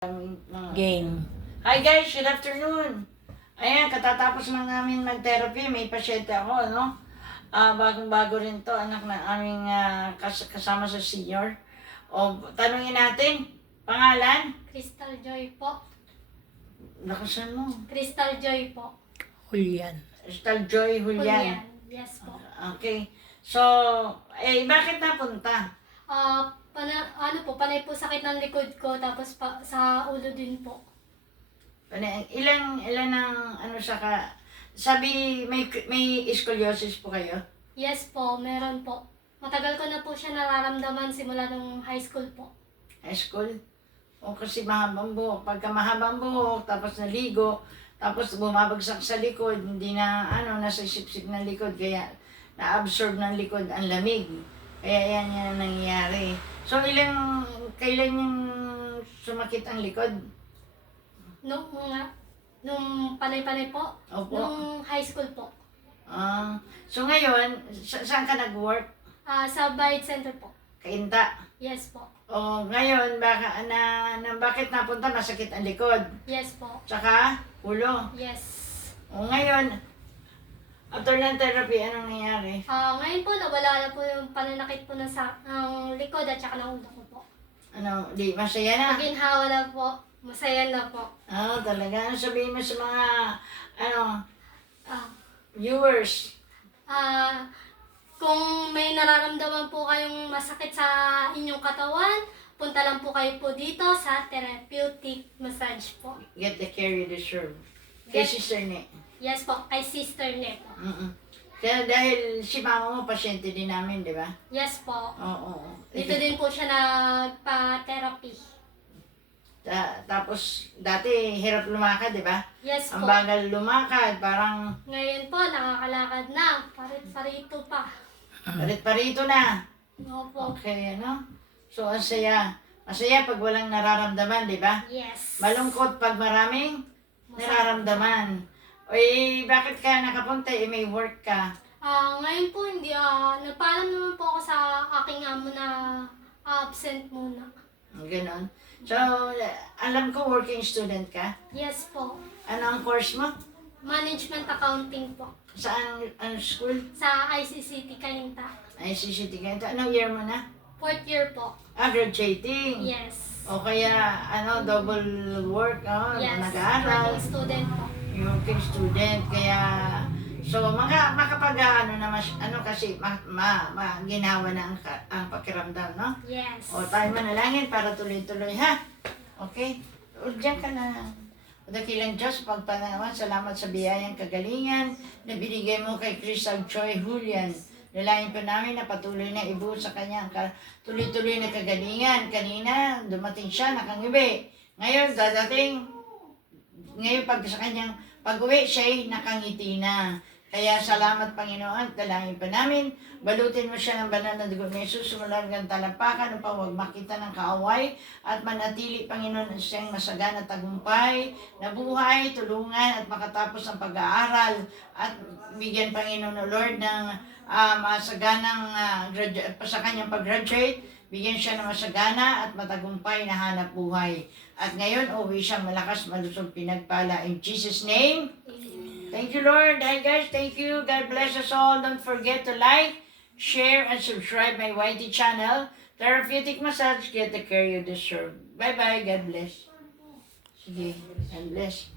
Game. Hi guys, good afternoon. Ayan, katatapos lang namin mag-therapy. May pasyente ako, no? Bagong-bago rin to, anak na aming kasama sa senior. O, tanungin natin, pangalan? Crystal Joy po. Lakasan mo. Crystal Joy po. Julian. Crystal Joy Julian. Yes po. Okay. So, bakit napunta? Panay po sakit ng likod ko, tapos sa ulo din po. Ilan ang sabi may scoliosis po kayo? Yes po, meron po. Matagal ko na po siya nararamdaman simula nung high school po. High school? O kasi mahabang buhok. Pagka mahabang buhok, tapos naligo, tapos bumabagsak sa likod, hindi na nasa sipsip ng likod, kaya na-absorb ng likod ang lamig. Kaya yan ang nangyayari. So kailan yung sumakit ang likod? Nung panay-panay po. Opo. Nung high school po. So ngayon, saan ka nag-work? Sa Bayad Center po. Kainta? Yes po. O ngayon, bakit napunta masakit ang likod? Yes po. Tsaka ulo? Yes. O ngayon, after ng therapy, anong nangyari? Ngayon po, nawala na po yung pananakit po ng likod at saka ng ulo ko po. Di masaya na? Naginhawa na po. Masaya na po. Talaga. Ano sabihin mo sa mga, Ah, viewers? Kung may nararamdaman po kayong masakit sa inyong katawan, punta lang po kayo po dito sa therapeutic massage po. Get the care you deserve. Kay Yes. Sister Ne. Yes po, kay Sister Ne po. Kaya dahil si mama mo, pasyente din namin, di ba? Yes po. Oo. Dito din po siya nagpa-therapy. Tapos, dati hirap lumakad, di ba? Yes Ang po. bagal lumakad, parang Ngayon po, nakakalakad na. Parit-parito pa. parit-parito na. Opo. Okay, So, ang saya. Masaya pag walang nararamdaman, di ba? Yes. Malungkot pag maraming nararamdaman. Bakit ka nakapunta? May work ka. Ngayon po, hindi. Nagpaalam naman po ako sa aking amo na absent muna. Ganon. So, alam ko working student ka. Yes po. Ano ang course mo? Management accounting po. Saan ang school? Sa ICCT Kainta. ICCT ka. Anong year mo na? 4th year po. Graduating. Yes. O kaya, double work, Yes. nag-aaral. Working student po. Working student. Kaya, so, kasi, ginawa na ang pakiramdam, no? Yes. O, tayo manalangin para tuloy-tuloy, ha? Okay? O, diyan ka na. O, dakilang Diyos, pagpanawan, salamat sa biyayang kagalingan na binigay mo kay Crystal Joy Julian. Nalain pa namin na patuloy na ibuhos sa kanya ang tuloy-tuloy na kagalingan. Kanina, dumating siya, nakangibi. Ngayon, ngayon sa kanyang pag-uwi, siya'y nakangiti na. Kaya salamat Panginoon, dalangin pa namin. Balutin mo siya ng banal na dugo ni Jesus, sumulan ng talampakan upang huwag makita ng kaaway at manatili, Panginoon, siyang masagana tagumpay, na buhay, tulungan at makatapos ang pag-aaral at bigyan, Panginoon, o Lord, ng masaganang sa kanyang pag-graduate, bigyan siya ng masagana at matagumpay na hanap buhay. At ngayon, uwi siyang malakas, malusog, pinagpala. In Jesus' name, thank you, Lord. Hi, guys. Thank you. God bless us all. Don't forget to like, share, and subscribe my YT channel. Therapeutic Massage. Get the care you deserve. Bye-bye. God bless. Sige. God bless.